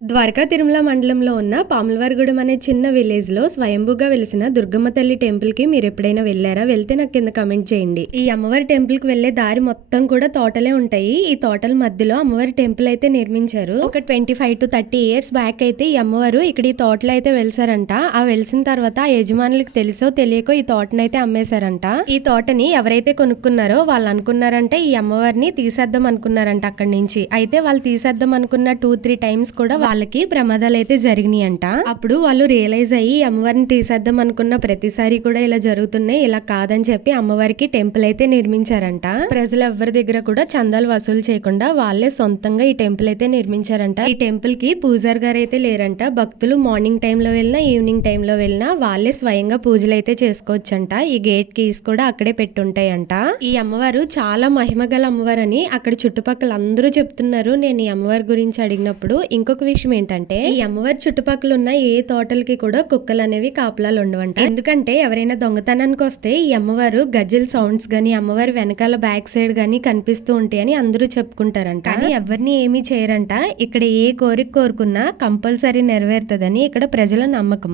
ద్వారకా తిరుమల మండలంలో ఉన్న పాములవారిగూడెం అనే చిన్న విలేజ్‌లో స్వయంభూగా వెలిసిన దుర్గమ్మ తల్లి టెంపుల్‌కి మీరెప్పుడైనా వెళ్లారా? వెళ్తే నాకు కింద కామెంట్ చేయండి. ఈ అమ్మవారి టెంపుల్‌కి వెళ్లే దారి మొత్తం కూడా తోటలే ఉంటాయి. ఈ తోటల మధ్యలో అమ్మవారి టెంపుల్ అయితే నిర్మించారు. ఒక 25-30 ఇయర్స్ బ్యాక్ అయితే ఈ అమ్మవారు ఇక్కడ ఈ తోటలో అయితే వెలిసారంట. ఆ వెలిసిన తర్వాత ఆ యజమానులకు తెలుసో తెలియకో ఈ తోటనైతే అమ్మేశారంట. ఈ తోటని ఎవరైతే కొనుక్కున్నారో వాళ్ళు అనుకున్నారంటే ఈ అమ్మవారిని తీసేద్దాం అనుకున్నారంట అక్కడి నుంచి. అయితే వాళ్ళు తీసేద్దాం అనుకున్న 2-3 టైమ్స్ కూడా వాళ్ళకి ప్రమాదాలు అయితే జరిగినాయి అంట. అప్పుడు వాళ్ళు రియలైజ్ అయ్యి అమ్మవారిని తీసేద్దాం అనుకున్న ప్రతిసారి కూడా ఇలా జరుగుతున్నాయి, ఇలా కాదని చెప్పి అమ్మవారికి టెంపుల్ అయితే నిర్మించారంట. ప్రజలు ఎవరి దగ్గర కూడా చందాలు వసూలు చేయకుండా వాళ్ళే సొంతంగా ఈ టెంపుల్ అయితే నిర్మించారంట. ఈ టెంపుల్ కి పూజారి గారు అయితే లేరంట. భక్తులు మార్నింగ్ టైమ్ లో వెళ్ళినా ఈవినింగ్ టైమ్ లో వెళ్ళినా వాళ్ళే స్వయంగా పూజలు అయితే చేసుకోవచ్చంట. ఈ గేట్ కీస్ కూడా అక్కడే పెట్టుంటాయంట. ఈ అమ్మవారు చాలా మహిమ గల అమ్మవారని అక్కడ చుట్టుపక్కల అందరూ చెప్తున్నారు. నేను ఈ అమ్మవారి గురించి అడిగినప్పుడు ఇంకొక విషయం ఏంటంటే ఈ అమ్మవారి చుట్టుపక్కల ఉన్న ఏ తోటలకి కూడా కుక్కలు అనేవి కాపలాలు ఉండవంట. ఎందుకంటే ఎవరైనా దొంగతనానికి వస్తే ఈ అమ్మవారు గజ్జల సౌండ్స్ గానీ అమ్మవారి వెనకాల బ్యాక్ సైడ్ గానీ కనిపిస్తూ ఉంటాయని అందరూ చెప్పుకుంటారంట. కానీ ఎవరిని ఏమీ చేయరంట. ఇక్కడ ఏ కోరిక కోరుకున్నా కంపల్సరీ నెరవేరుతుందని ఇక్కడ ప్రజల నమ్మకం.